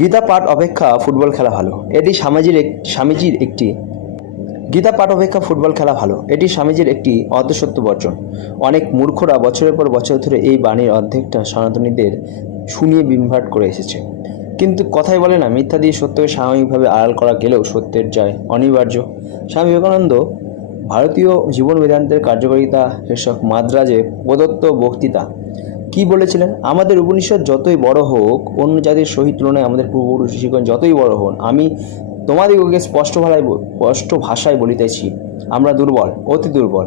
গীতা পাঠ অপেক্ষা ফুটবল খেলা ভালো, এটি স্বামীজির একটি গীতা পাঠ অপেক্ষা ফুটবল খেলা ভালো, এটি স্বামীজির একটি অর্ধসত্য বর্জন। অনেক মূর্খরা বছরের পর বছর ধরে এই বাণীর অর্ধেকটা সনাতনীদের শুনিয়ে বিভ্রাট করে এসেছে। কিন্তু কথাই বলে না, মিথ্যা দিয়ে সত্যকে সাময়িকভাবে আড়াল করা গেলেও সত্যের জয় অনিবার্য। স্বামী বিবেকানন্দ ভারতীয় জীবন বেদান্তের কার্যকারিতা শীর্ষক মাদ্রাজে প্রদত্ত বক্তৃতা কি বলেছিলেন? আমাদের উপনিষদ যতই বড় হোক, অন্য জাতির সহিত তুলনায় আমাদের পূর্বপুরুষ ঋষিগণ যতই বড় হন, আমি তোমাদিগকে স্পষ্ট ভাষায় বলিতেছি, আমরা দুর্বল, অতি দুর্বল।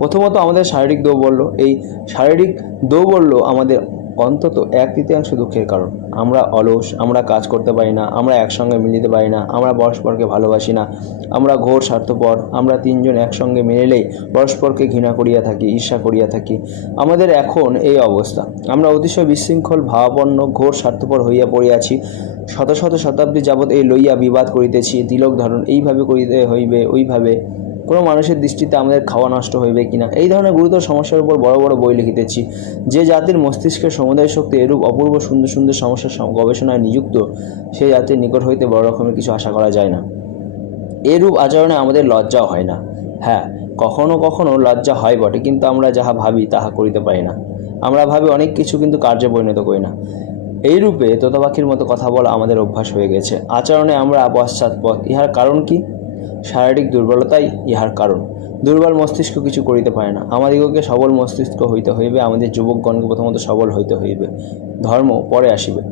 প্রথমত আমাদের শারীরিক দৌর্বল্য। এই শারীরিক দৌর্বল্য আমাদের অন্তত 1/3 দুঃখের কারণ। আমরা অলস, আমরা কাজ করতে পারি না, আমরা একসঙ্গে মিলিতে পারি না, আমরা পরস্পরকে ভালোবাসি না, আমরা ঘোর স্বার্থপর। আমরা তিনজন একসঙ্গে মিলিলেই পরস্পরকে ঘৃণা করিয়া থাকি, ঈর্ষা করিয়া থাকি। আমাদের এখন এই অবস্থা। আমরা অতিশয় বিশৃঙ্খল, ভাবাপন্ন, ঘোর স্বার্থপর হইয়া পড়িয়াছি। শত শত শতাব্দী যাবৎ এই লইয়া বিবাদ করিতেছি, তিলক ধারণ এইভাবে করিতে হইবে, ওইভাবে। কোনো মানুষের দৃষ্টিতে আমাদের খাওয়া নষ্ট হইবে কিনা, এই ধরনের গুরুতর সমস্যার উপর বড় বড় বই লিখিতেছি। যে জাতির মস্তিষ্কের সমুদায় শক্তি এরূপ অপূর্ব সুন্দর সুন্দর সমস্যার গবেষণায় নিযুক্ত, সেই জাতির নিকট হইতে বড় রকমের কিছু আশা করা যায় না। এরূপ আচরণে আমাদের লজ্জাও হয় না। হ্যাঁ, কখনো কখনো লজ্জা হয় বটে, কিন্তু আমরা যাহা ভাবি তাহা করিতে পারি না। আমরা ভাবি অনেক কিছু, কিন্তু কার্যে পরিণত করি না। এইরূপে তোতাপাখির মতো কথা বলা আমাদের অভ্যাস হয়ে গেছে। আচরণে আমরা পশ্চাৎপদ। ইহার কারণ কি? শারীরিক দুর্বলতাই ইহার কারণ। দুর্বল মস্তিষ্ক কিছু করিতে পারে না। আমাদিগকে সবল মস্তিষ্ক হইতে হইবে। আমাদের যুবকগণকে প্রথমত সবল হইতে হইবে, ধর্ম পরে আসিবে।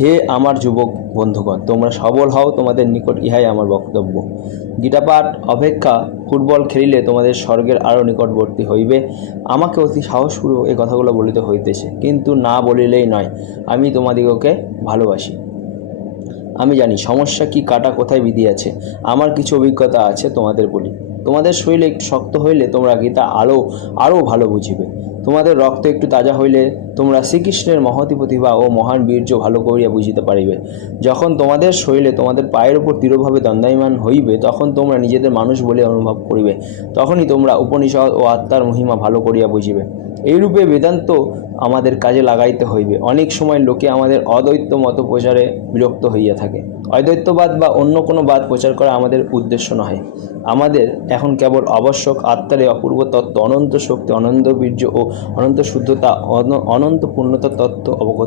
হে আমার যুবক বন্ধুগণ, তোমরা সবল হও, তোমাদের নিকট ইহাই আমার বক্তব্য। গীতাপাঠ অপেক্ষা ফুটবল খেলিলে তোমাদের স্বর্গের আরও নিকটবর্তী হইবে। আমাকে অতি সাহসপূর্বক এই কথাগুলো বলিতে হইতেছে, কিন্তু না বলিলেই নয়। আমি তোমাদিগকে ভালোবাসি। আমি জানি সমস্যা কি, কাটা কোথায় বিধিয়াছে। আমার কিছু অভিজ্ঞতা আছে, তোমাদের বলি। তোমাদের শরীর একটু শক্ত হইলে তোমরা গীতা আরও ভালো বুঝিবে। তোমাদের রক্ত একটু তাজা হইলে তোমরা শ্রীকৃষ্ণের মহতি প্রতিভা ও মহান বীর্য ভালো করিয়া বুঝিতে পারিবে। যখন তোমাদের শরীরে তোমাদের পায়ের উপর দৃঢ়ভাবে দণ্ডায়মান হইবে, তখন তোমরা নিজেদের মানুষ বলে অনুভব করিবে। তখনই তোমরা উপনিষদ ও আত্মার মহিমা ভালো করিয়া বুঝিবে। এইরূপে বেদান্ত আমাদের কাজে লাগাইতে হইবে। অনেক সময় লোকে আমাদের অদ্বৈত মত প্রচারে বিরক্ত হইয়া থাকে। অদ্বৈতবাদ বা অন্য কোনো বাদ প্রচার করা আমাদের উদ্দেশ্য নহে। আমাদের এখন কেবল আবশ্যক আত্মার এই অপূর্ব তত্ত্ব, অনন্ত শক্তি, অনন্ত বীর্য ও অনন্ত শুদ্ধতা, অনন্ত পূর্ণতা তত্ত্ব অবগত